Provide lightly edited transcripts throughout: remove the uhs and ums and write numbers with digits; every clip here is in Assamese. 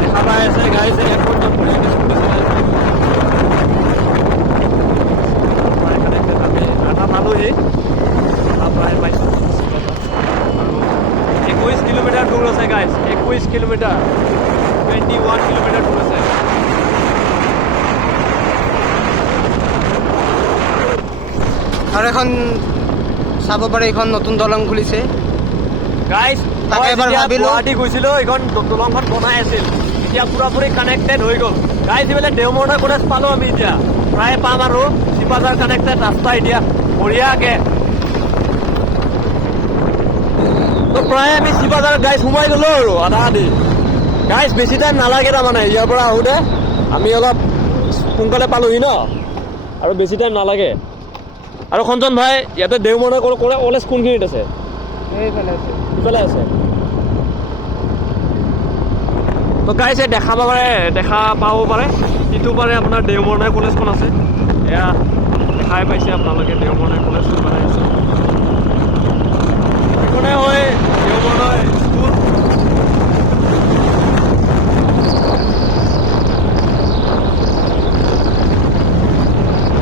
দেখা পাই আছে গাইজ এয়াৰপৰ্ট ধুনীয়াকৈ স্কুটি চলাইছে আধা পালোহি প্ৰায় পাইছোঁ আৰু 21 কিলোমিটাৰ দূৰ আছে গাইজ 21 কিলোমিটাৰ 21 কিলোমিটাৰ দূৰ আছে আৰু এখন চাব পাৰে এইখন নতুন দলং খুলিছে গাইজ তাকে এবাৰ ভাবিলোঁ গুৱাহাটী গৈছিলোঁ এইখন দলংখন বনাই আছিল এতিয়া পুৰাপুৰি কানেক্টেড হৈ গ'ল গাইজ এইফালে দেওমৰ্ণা কলেজ পালোঁ আমি এতিয়া প্ৰায় পাম আৰু চিপাঝাৰ কানেক্টেড ৰাস্তা এতিয়া বঢ়িয়াকৈ তো প্ৰায় আমি চিপাঝাৰ গাইজ সোমাই গ'লোঁ আৰু আধা আধি গাইজ বেছি টাইম নালাগে তাৰমানে ইয়াৰ পৰা আহোঁতে আমি অলপ সোনকালে পালোহি ন আৰু বেছি টাইম নালাগে আৰু খঞ্জন ভাই ইয়াতে দেওমৰ্ণা কলেজ কোনখিনিত আছে ইফালে আছে তো গাইজ দেখা পাব পাৰে ইটো পাৰে আপোনাৰ দেওমৰ্ণা কলেজখন আছে এয়া দেখাই পাইছে আপোনালোকে দেওমৰ্ণা কলেজ মানে আছে এইখনে হয় দেওমৰ্ণা স্কুল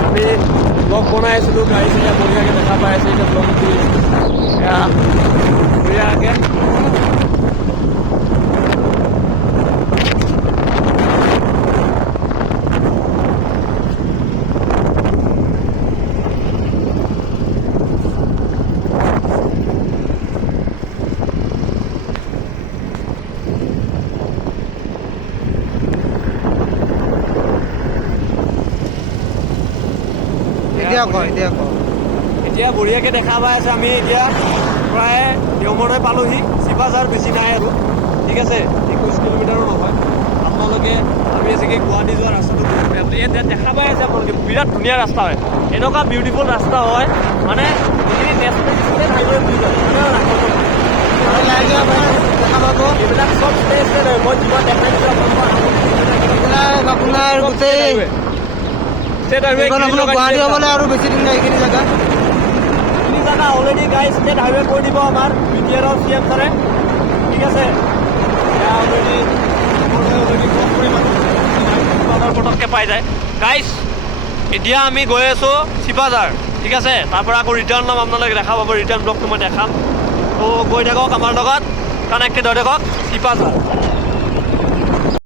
আমি ব্লগ বনাই আছিলোঁ গাড়ী এতিয়া বঢ়িয়াকৈ দেখা পাই আছে এতিয়া ব্লগ এয়া বঢ়িয়াকৈ এতিয়া বঢ়িয়াকৈ দেখা পাই আছে আমি এতিয়া প্ৰায় দেওমৰ্ণা পালোহি চিপাঝাৰ বেছি নাই আৰু ঠিক আছে 21 কিলোমিটাৰো নহয় আপোনালোকে আমি আছেগৈ গুৱাহাটী যোৱা ৰাস্তাটো ইয়াত দেখা পাই আছে আপোনালোকে বিৰাট ধুনীয়া ৰাস্তা হয় এনেকুৱা বিউটিফুল ৰাস্তা হয় মানে যিখিনি নেশ্যনেল হাইৱে বুলি কয় এইবিলাক চব নেশ্যনেল হয় মই যিমান দেখাইছোঁ আপোনাৰ গোটেই গুৱাহাটী হ'বলৈ আৰু বেছি দিন নাই এইখিনি জেগা অলৰেডি গাইজ ষ্টেট হাইৱে কৰি দিব আমাৰ BTR CM ছাৰে ঠিক আছে অলৰেডি পটককৈ পাই যায় গাইজ এতিয়া আমি গৈ আছোঁ চিপাঝাৰ ঠিক আছে তাৰ পৰা আকৌ ৰিটাৰ্ণ ল'ম আপোনালোকে দেখা পাব ৰিটাৰ্ণ ব্লগটো মই দেখাম তো গৈ থাকক আমাৰ লগত কানেক্টেড হৈ থাকক চিপাঝাৰ